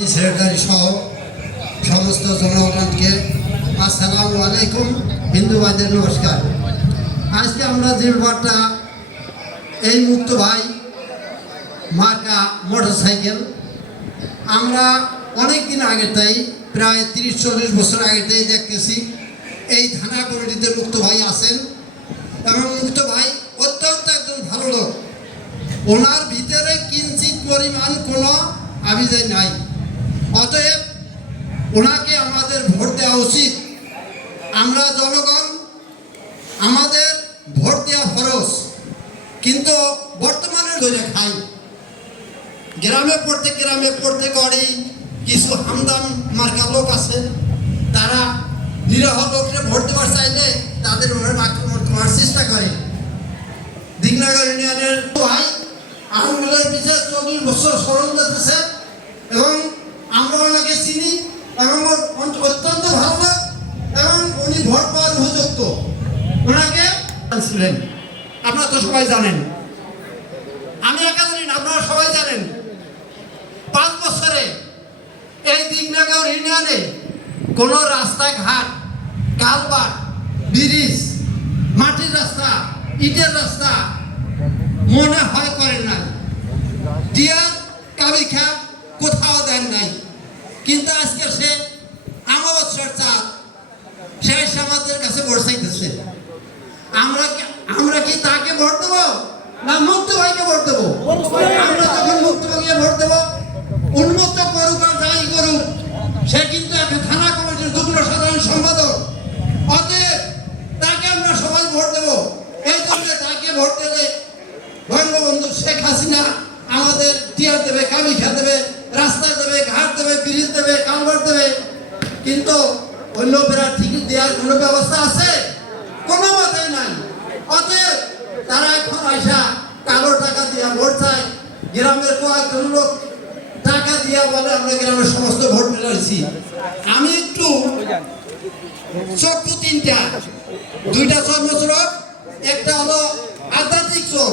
Secretary সহ সমস্ত জনগণকে আসসালামু আলাইকুম হিন্দু ভাইদের নমস্কার। আজকে আমরা জিরবারটা এই মুক্ত ভাই মার্কা মোটর সাইকেল আমরা অনেক দিন আগেটাই প্রায় তিরিশ চল্লিশ বছর আগেটাই দেখতেছি, এই থানা কমিটিতে মুক্ত ভাই আছেন। এবং মুক্ত ভাই অত্যন্ত একজন ভালো লোক। ওনার ভিতরে কিঞ্চিত পরিমাণ কোনো আবিদায় নাই। অতএব ওনাকে আমাদের ভোট দেওয়া উচিত। আমরা জনগণ, আমাদের ভোট দেওয়া ফরজ, কিন্তু বর্তমানে ধরে খাই। গ্রামে প্রত্যেক গ্রামে প্রত্যেক ঘরেই কিছু হামদাম মার্কা লোক আছে, তারা নিরহ লোককে ভোট দেওয়ার চাইলে তাদের ওনার আক্রমণ করার চেষ্টা করে। দিগনগর ইউনিয়নের ভাই আহমদুল্লাহ পিছিয়ে চল্লিশ বছর স্মরণ দিতেছে এবং আমরা ওনাকে চিনি এবং অত্যন্ত ভালো এবং উনি ভোট পাওয়ার উপযুক্ত। ওনাকে ছিলেন আপনারা তো সবাই জানেন। আমি একা জানি না, আপনারা সবাই জানেন। পাঁচ বছরে এই দিগনগর ইউনিয়নে কোনো রাস্তাঘাট কালবাট ব্রিজ মাটির রাস্তা ইটের রাস্তা মনে হয় করেন নাই দিয়ার কাবিখা কোথাও দেন নাই কিন্তু আজকে সে আমাবৎসর চাঁদ সে এসে আমাদের কাছে ভোট চাইতেছে আমরা আমরা কি তাকে ভোট দেবো? না মুক্ত ভাইকে ভোট দেবো? আমরা যখন মুক্ত ভাইকে ভোট দেবো উন্মুক্ত করুক আর যাই করুক, সে কিন্তু একটা থানা কমিটির যুগ্ম সাধারণ সম্পাদক। অতএব তাকে আমরা সবাই ভোট দেবো। এই জন্য তাকে ভোট দিলে বঙ্গবন্ধু শেখ হাসিনা আমাদের টিয়ার দেবে, কামিখা দেবে, রাস্তা দেবে, ঘাট দেবে, ব্রিজ দেবে কালভার দেবে। কিন্তু অন্য প্রার্থী দেওয়ার কোনো ব্যবস্থা আছে? কোনো মতে নাই। অতএব তারা এখন আইসা কালো টাকা দিয়া ভোট চায়, গ্রামের কয়েকজন লোক টাকা দিয়া বলে আমরা গ্রামের সমস্ত ভোট মিলাইছি আমি একটু চক্ষু তিনটা। দুইটা চর্মচরক একটা হলো আধ্যাত্মিক চোখ।